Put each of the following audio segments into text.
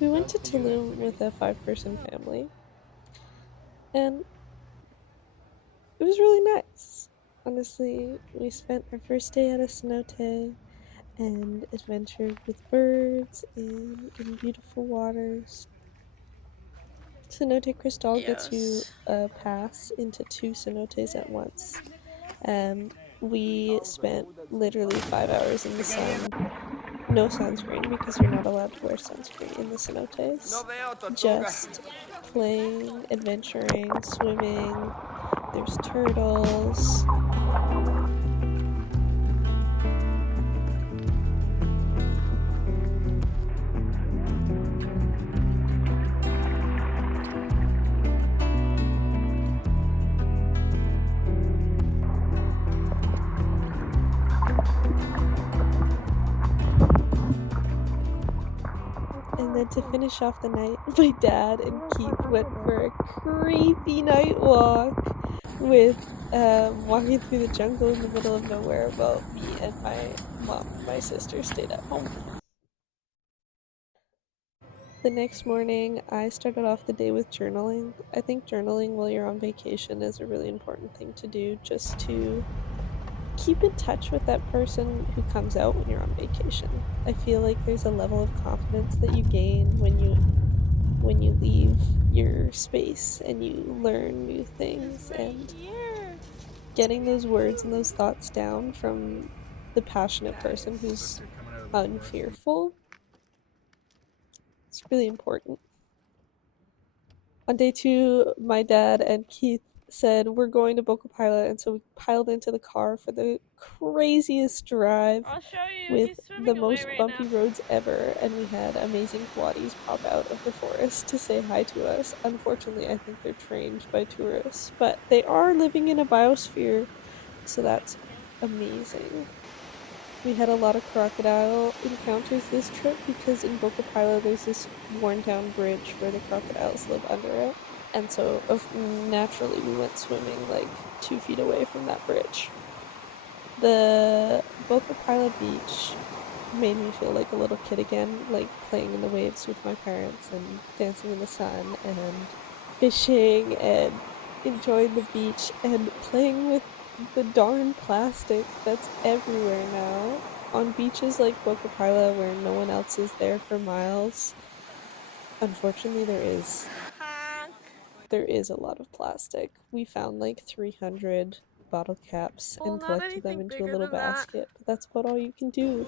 We went to Tulum with a 5-person family, and it was really nice. Honestly, we spent our first day at a cenote and adventured with birds and in beautiful waters. Cenote Cristal gets you Yes. a pass into 2 cenotes at once, and we spent literally 5 hours in the sun. No sunscreen because you're not allowed to wear sunscreen in the cenotes. Just playing, adventuring, swimming. There's turtles. And then to finish off the night, my dad and Keith went for a creepy night walk with walking through the jungle in the middle of nowhere while me and my mom and my sister stayed at home. The next morning, I started off the day with journaling. I think journaling while you're on vacation is a really important thing to do just to keep in touch with that person who comes out when you're on vacation. I feel like there's a level of confidence that you gain when you leave your space and you learn new things, and getting those words and those thoughts down from the passionate person who's unfearful, it's really important. On day 2, my dad and Keith said we're going to Boca Pila, and so we piled into the car for the craziest drive I'll show you. with He's the swimming away most right bumpy now. roads ever, and we had amazing coatis pop out of the forest to say hi to us. Unfortunately, I think they're trained by tourists, but they are living in a biosphere, so that's amazing. We had a lot of crocodile encounters this trip because in Boca Pila there's this worn down bridge where the crocodiles live under it. And so naturally we went swimming like 2 feet away from that bridge. The Boca Pila beach made me feel like a little kid again, like playing in the waves with my parents and dancing in the sun and fishing and enjoying the beach and playing with the darn plastic that's everywhere now on beaches like Boca Pila where no one else is there for miles. Unfortunately, there is a lot of plastic. We found like 300 bottle caps Well, and not collected them anything into a bigger little than that. basket, but that's about all you can do.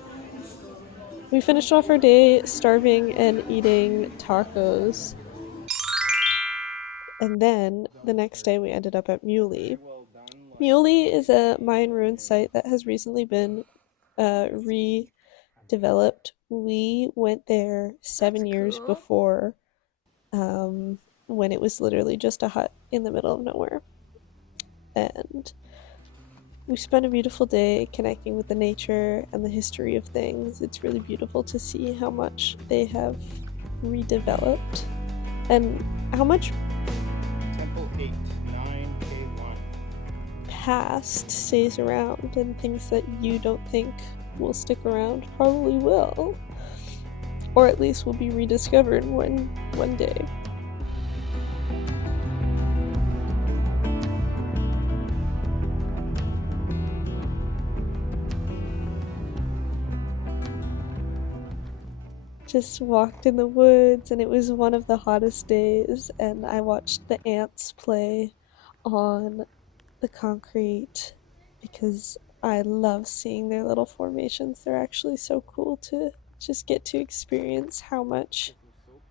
We finished off our day starving and eating tacos, and then the next day we ended up at Muyil. Muyil is a Mayan ruin site that has recently been redeveloped. We went there 7 years Cool. before, when it was literally just a hut in the middle of nowhere. And we spent a beautiful day connecting with the nature and the history of things. It's really beautiful to see how much they have redeveloped and how much Temple 8, 9K1. past stays around, and things that you don't think will stick around probably will. Or at least will be rediscovered one day. Just walked in the woods, and it was one of the hottest days, and I watched the ants play on the concrete because I love seeing their little formations. They're actually so cool to just get to experience how much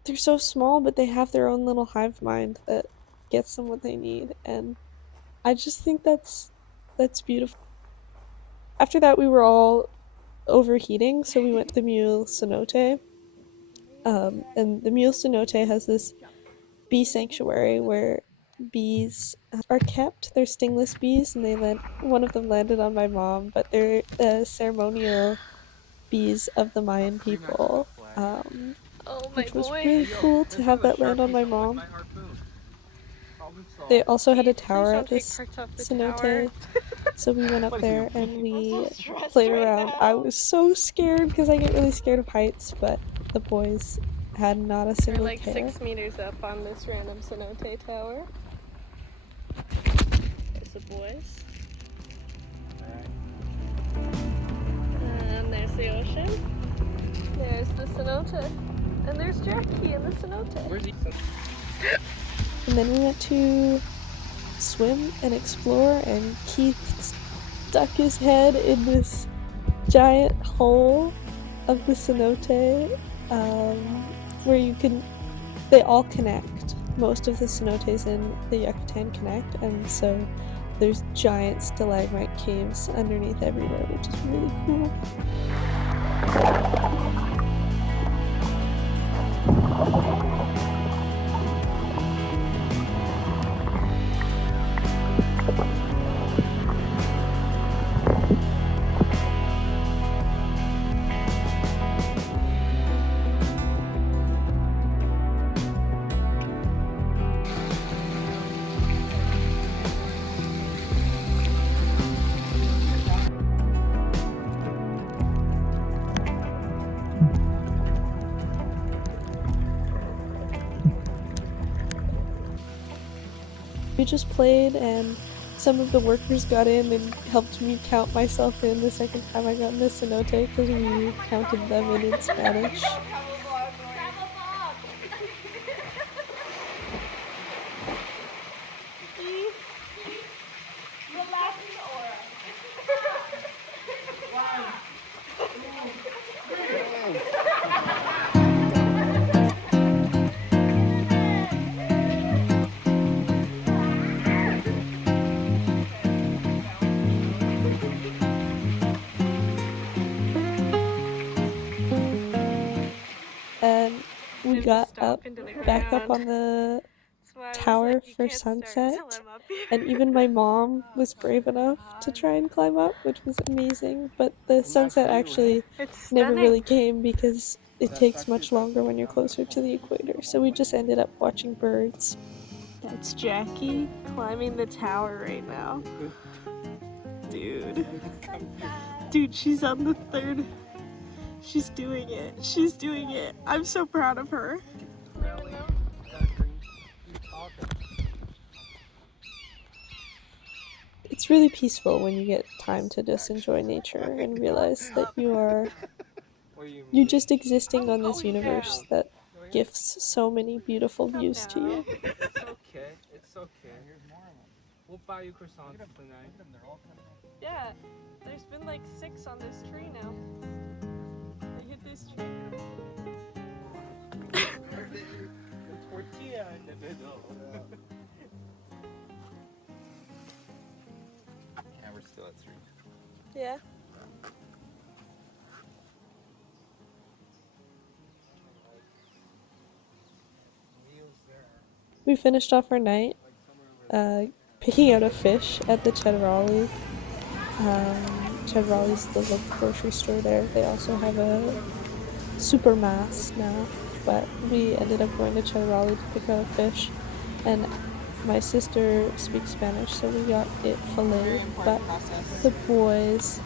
they're so small, but they have their own little hive mind that gets them what they need, and I just think that's beautiful. After that, we were all overheating, so we went to the Mule Cenote. And the Mule Cenote has this bee sanctuary where bees are kept. They're stingless bees, and one of them landed on my mom, but they're the ceremonial bees of the Mayan people, Oh my which was boy. really cool to have that land on my mom. They also had a Keith, please tower don't at take this parts off the tower. cenote, so we went up there and I'm so we stressed played right around. I now. was so scared because I get really scared of heights, but the boys had not a We're single like care. 6 meters up on this random cenote tower. There's the boys. And there's the ocean. There's the cenote. And there's Jackie in the cenote. Where's he? And then we went to swim and explore, and Keith stuck his head in this giant hole of the cenote, where they all connect. Most of the cenotes in the Yucatan connect, and so there's giant stalagmite caves underneath everywhere, which is really cool. We just played, and some of the workers got in and helped me count myself in the second time I got in the cenote, because we counted them in Spanish. And we got back up on the tower for sunset, and even my mom was brave enough to try and climb up, which was amazing. But the sunset actually never really came because it takes much longer when you're closer to the equator, so we just ended up watching birds. That's Jackie climbing the tower right now. Dude, she's on the third. She's doing it. I'm so proud of her. It's really peaceful when you get time to just enjoy nature and realize that you're just existing on this universe that gifts so many beautiful views to you. It's okay. We'll buy you croissants tonight. Yeah, there's been like 6 on this tree now. They hit this tree. Tortilla in the middle. Yeah, we're still at 3. Yeah. We finished off our night picking out a fish at the Chedraui. Chedraui's the local grocery store there. They also have a supermass now, but we ended up going to Chedraui to pick out a fish, and my sister speaks Spanish, so we got it filleted, but the boys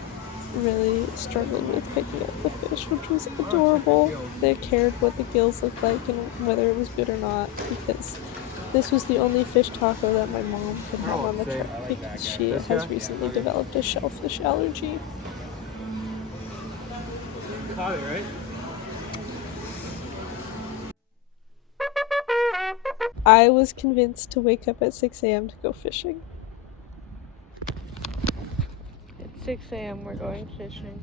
really struggled with picking up the fish, which was adorable. They cared what the gills looked like and whether it was good or not, because this was the only fish taco that my mom could have on the trip, because she has recently developed a shellfish allergy. You caught it, right? I was convinced to wake up at 6 a.m. to go fishing. At 6 a.m. we're going fishing.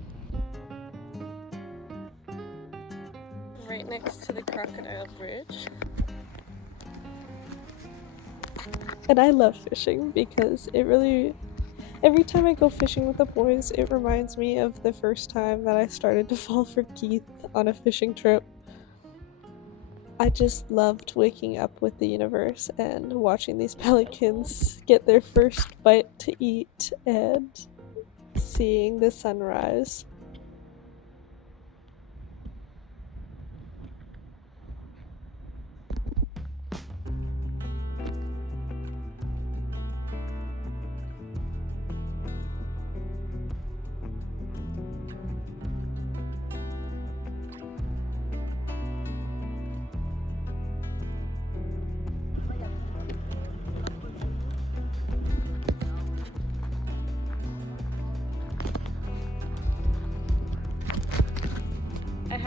Right next to the Crocodile Bridge. And I love fishing because every time I go fishing with the boys, it reminds me of the first time that I started to fall for Keith on a fishing trip. I just loved waking up with the universe and watching these pelicans get their first bite to eat and seeing the sunrise.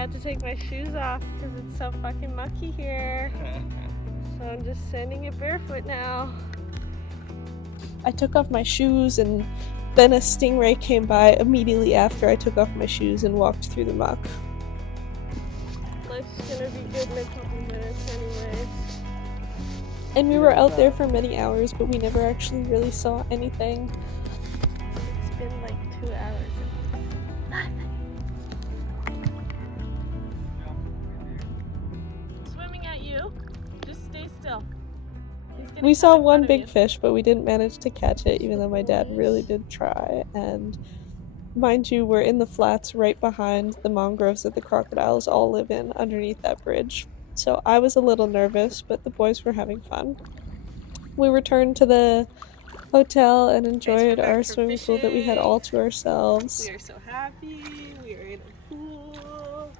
had to take my shoes off because it's so fucking mucky here. So I'm just standing it barefoot now. I took off my shoes, and then a stingray came by immediately after I took off my shoes and walked through the muck. Life's gonna be good in a couple minutes anyways. And we were out there for many hours, but we never actually really saw anything. It's been like 2 hours. Swimming at you. Just stay still. We saw one big fish, but we didn't manage to catch it, even though my dad really did try. And mind you, we're in the flats right behind the mangroves that the crocodiles all live in underneath that bridge. So I was a little nervous, but the boys were having fun. We returned to the hotel and enjoyed our swimming pool that we had all to ourselves. We are so happy. We are in a pool.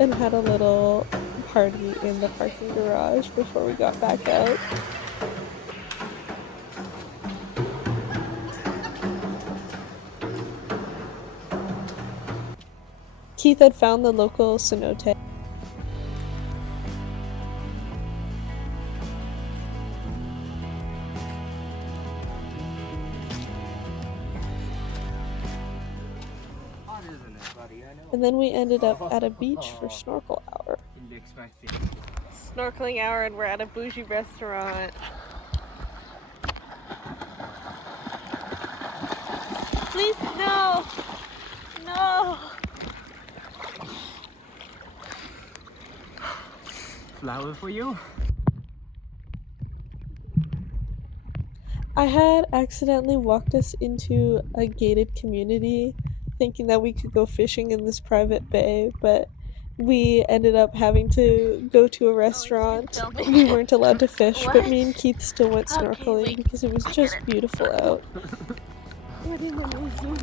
And had a little party in the parking garage before we got back out. Keith had found the local cenote. And then we ended up at a beach for snorkel hour. Snorkeling hour, and we're at a bougie restaurant. Please, no! No! Flower for you? I had accidentally walked us into a gated community thinking that we could go fishing in this private bay, but we ended up having to go to a restaurant. We weren't allowed to fish, but me and Keith still went snorkeling because it was just beautiful out. What an amazing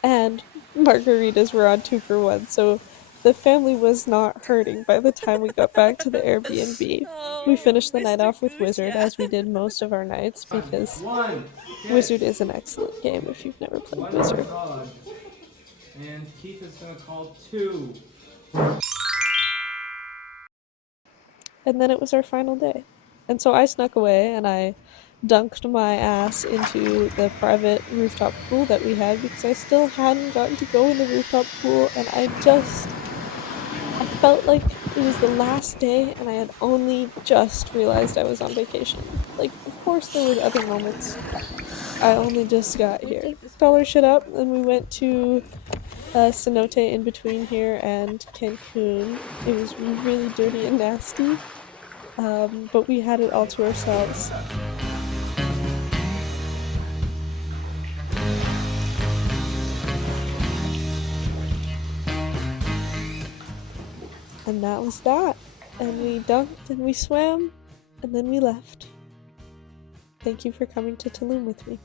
And margaritas were on 2 for 1, so the family was not hurting by the time we got back to the Airbnb. We finished the night off with Wizard, as we did most of our nights, because Wizard is an excellent game if you've never played Wizard. And Keith is gonna call 2. And then it was our final day. And so I snuck away and I dunked my ass into the private rooftop pool that we had because I still hadn't gotten to go in the rooftop pool, and I felt like it was the last day and I had only just realized I was on vacation. Like, of course there was other moments. I only just got here. Collar shit up, and we went to Cenote in between here and Cancun. It was really dirty and nasty, but we had it all to ourselves. And that was that. And we dunked and we swam, and then we left. Thank you for coming to Tulum with me.